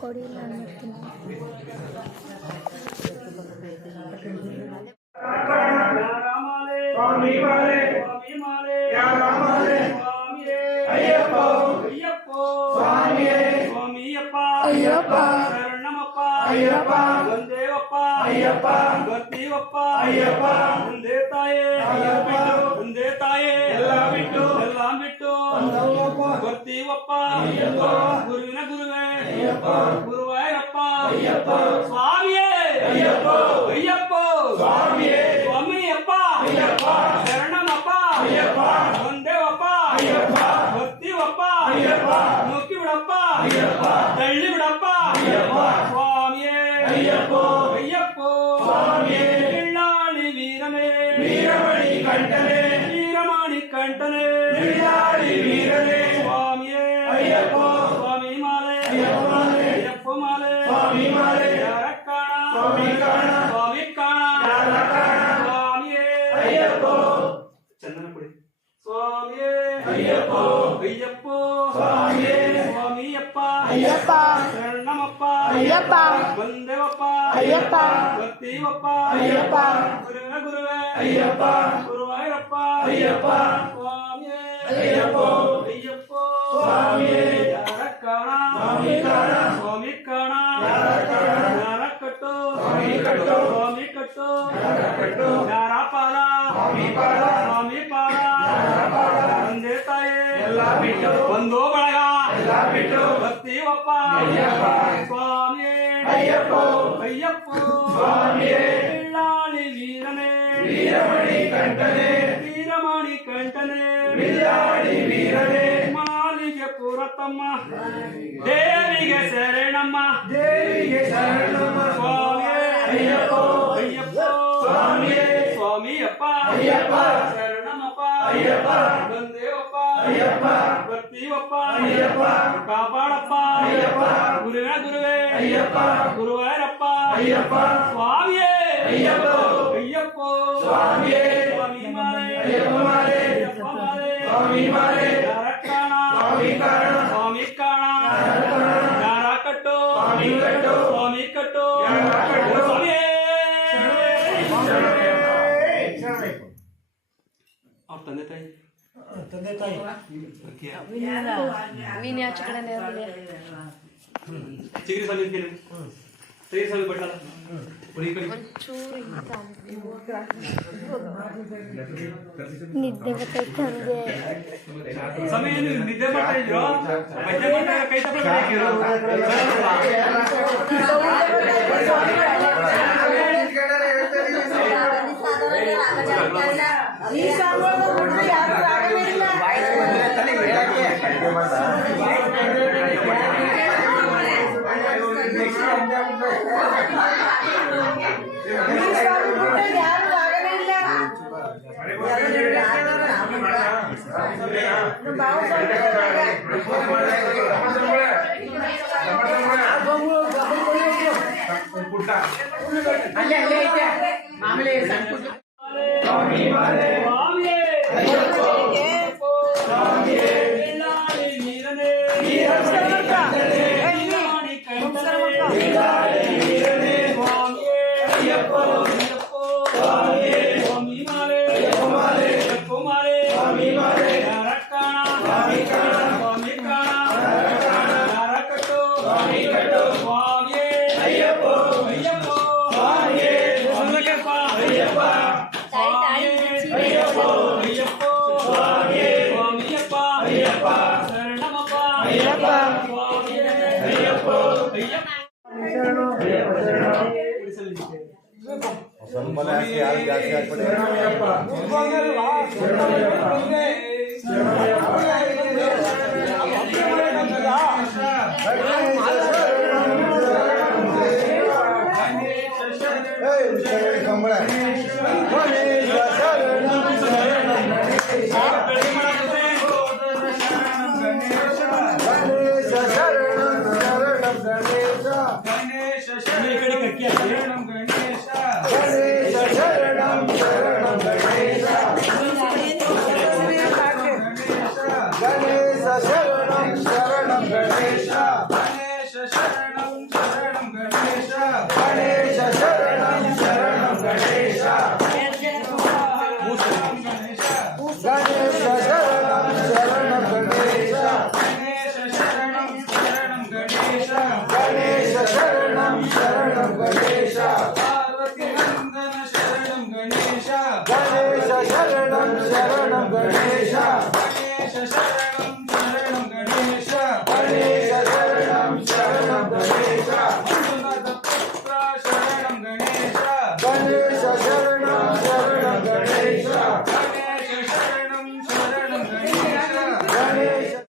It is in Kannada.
ಕೊಡಿ ನಾನು ಮಾಡ್ತೀನಿ. ಸ್ವಾಮಿ ಮಾಲೆ ಸ್ವಾಮಿ ಮಾಲೆ ಯಾರಾಮಲೆ ಸ್ವಾಮಿಯೇ ಅಯ್ಯಪ್ಪ ಅಯ್ಯಪ್ಪ ಸ್ವಾಮಿಯೇ ಸ್ವಾಮಿಯಪ್ಪ ಅಯ್ಯಪ್ಪ ಶರಣಮಪ್ಪ ಅಯ್ಯಪ್ಪ ವಂದೇವಪ್ಪ ಅಯ್ಯಪ್ಪ ಬರ್ತೀವಪ್ಪ ಅಯ್ಯಪ್ಪ ಒಂದೇ ತಾಯೇ ಅಯ್ಯಪ್ಪ ಒಂದೇ ತಾಯೇ ಎಲ್ಲ ಬಿಟ್ಟು ಬರ್ತೀವಪ್ಪ ಅಯ್ಯಪ್ಪ ಗುರುವಿನ ಗುರುವೇ ಅಯ್ಯಪ್ಪ ಗುರುವಾಯಪ್ಪ ಅಯ್ಯಪ್ಪ ಸ್ವಾಮಿಯೇ ಅಯ್ಯಪ್ಪ ಅಯ್ಯಪ್ಪ ಸ್ವಾಮಿಯೇ ಸ್ವಾಮಿಯಪ್ಪ ಅಯ್ಯಪ್ಪ ಶರಣಮಪ್ಪ ಅಯ್ಯಪ್ಪ ವಂದೇವಪ್ಪ ಅಯ್ಯಪ್ಪ ಬರ್ತೀವಪ್ಪ ಅಯ್ಯಪ್ಪ ಮುಕ್ಕಿ ಬಿಡಪ್ಪ ಅಯ್ಯಪ್ಪ ತಳ್ಳಿ ಬಿಡಪ್ಪ ಅಯ್ಯಪ್ಪ ಸ್ವಾಮಿಯೇ ಅಯ್ಯಪ್ಪ ಅಯ್ಯಪ್ಪ ಸ್ವಾಮಿಯೇ ಇಳ್ಳಾಳಿ ವೀರನೇ ವೀರಮಣಿ ಕಂಠನೇ ವೀರಮಣಿ ಕಂಠನೇ ಇಳ್ಳಾಳಿ ವೀರನೇ ಸ್ವಾಮಿಯೇ ಅಯ್ಯಪ್ಪ ಸ್ವಾಮಿ ಮಾಲೆ ಅಯ್ಯಪ್ಪ ಮಾಲೆ ಅಯ್ಯಪ್ಪ ಮಾಲೆ ಸ್ವಾಮಿ ಮಾಲೆ ಯಾರ ಕಾಣ ಸ್ವಾಮಿ ಕಾಣ ಸ್ವಾಮಿ ಕಾಣ ಯಾರ ಕಾಣ ಸ್ವಾಮಿಯೇ ಅಯ್ಯಪ್ಪ ಚಂದನ ಕೊಡಿ ಸ್ವಾಮಿಯೇ ಅಯ್ಯಪ್ಪ ಅಯ್ಯಪ್ಪ ಸ್ವಾಮಿಯೇ ಸ್ವಾಮಿಯಪ್ಪ ಅಯ್ಯಪ್ಪ ಶರಣಮಪ್ಪ ಅಯ್ಯಪ್ಪ ವಂದೇವಪ್ಪ ಅಯ್ಯಪ್ಪ ಬರ್ತೀವಪ್ಪ ಅಯ್ಯಪ್ಪ ಗುರುವಿನ ಗುರುವೇ ಅಯ್ಯಪ್ಪ ಗುರುವಾಯರಪ್ಪ ಅಯ್ಯಪ್ಪ ಸ್ವಾಮಿಯೇ ಅಯ್ಯಪ್ಪ ಅಯ್ಯಪ್ಪ ಸ್ವಾಮಿಯೇ ಯಾರ ಕಾಣ ಸ್ವಾಮಿ ಕಾಣ ಸ್ವಾಮಿ ಕಾಣ ಯಾರ ಕಾಣ ಯಾರ ಕಟ್ಟು ಸ್ವಾಮಿ ಕಟ್ಟು ಸ್ವಾಮಿ ಕಟ್ಟು ಯಾರ ಕಟ್ಟು ಯಾರ ಪಾದ ಸ್ವಾಮಿ ಪಾದ ಸ್ವಾಮಿ ಪಾದ ಯಾರ ಪಾದ ಒಂದೇ ತಾಯೇ ಎಲ್ಲ ಬಿಟ್ಟು ಒಂದೋ ಬಳಗ ಎಲ್ಲ ಬಿಟ್ಟು ಬರ್ತೀವಪ್ಪ ಅಯ್ಯಪ್ಪ ಸ್ವಾಮಿಯೇ ಅಯ್ಯಪ್ಪ ಅಯ್ಯಪ್ಪ ಸ್ವಾಮಿಯೇ ಇಳ್ಳಾಳಿ ವೀರನೇ ವೀರಮಣಿ ಕಂಠನೇ ವೀರಮಣಿ ಕಂಠನೇ ಇಳ್ಳಾಳಿ ವೀರನೇ ಮಾಲಿಗೆ ಪುರತಮ್ಮ ದೇವಿಗೆ ಶರಣಮ್ಮ ದೇವಿಗೆ ಶರಣಮ್ಮ ಸ್ವಾಮಿಯೇ ಅಯ್ಯಪ್ಪ ಅಯ್ಯಪ್ಪ ಸ್ವಾಮಿಯೇ ಸ್ವಾಮಿಯಪ್ಪ ಅಯ್ಯಪ್ಪ ಶರಣಮಪ್ಪ ಅಯ್ಯಪ್ಪ ವಂದೇವಪ್ಪ ಅಯ್ಯಪ್ಪ ಬರ್ತೀವಪ್ಪ ಅಯ್ಯಪ್ಪ ಕಾಪಾಡಪ್ಪ ಅಯ್ಯಪ್ಪ ಗುರುವಿನ ಗುರುವೇ ಅಯ್ಯಪ್ಪ ಗುರುವಾಯರಪ್ಪ ಅಯ್ಯಪ್ಪ ಸ್ವಾಮಿಯೇ ಅಯ್ಯಪ್ಪ ಅಯ್ಯಪ್ಪ ಸ್ವಾಮಿಯೇ ಸ್ವಾಮಿ ಮಾಲೆ ಅಯ್ಯಪ್ಪ ಮಾಲೆ ಅಯ್ಯಪ್ಪ ಮಾಲೆ ಸ್ವಾಮಿ ಮಾಲೆ ಯಾರ ಕಾಣ ಸ್ವಾಮಿ ಕಾಣ ಸ್ವಾಮಿ ಕಾಣ ಯಾರ ಕಟ್ಟು ಸ್ವಾಮಿ ಕಟ್ಟು ಸ್ವಾಮಿ ಕಟ್ಟು ಯಾರ ಕಟ್ಟು ಸ್ವಾಮಿಯೇ ಅವ್ರ ತಂದೆ ತಾಯಿ ತಂದೆ ತಾಯಿ ವೀಣೆ ಆಚೆ ಕಡೆನೇ ಇರಲಿ. ಚಿಗಿರಿ ಸ್ವಾಮಿ ಸರಿ ಸ್ವಾಮಿ ಬಟ್ಟಲ ಒಂಚೂರು ನಿದ್ದೆ ಬರ್ತೈತೆ ಹಂಗೆ ಸಮಯ ನಿದ್ದೆ ಮಾಡ್ತಾ ಇದ್ರು ಕೈ ಸ್ವಲ್ಪ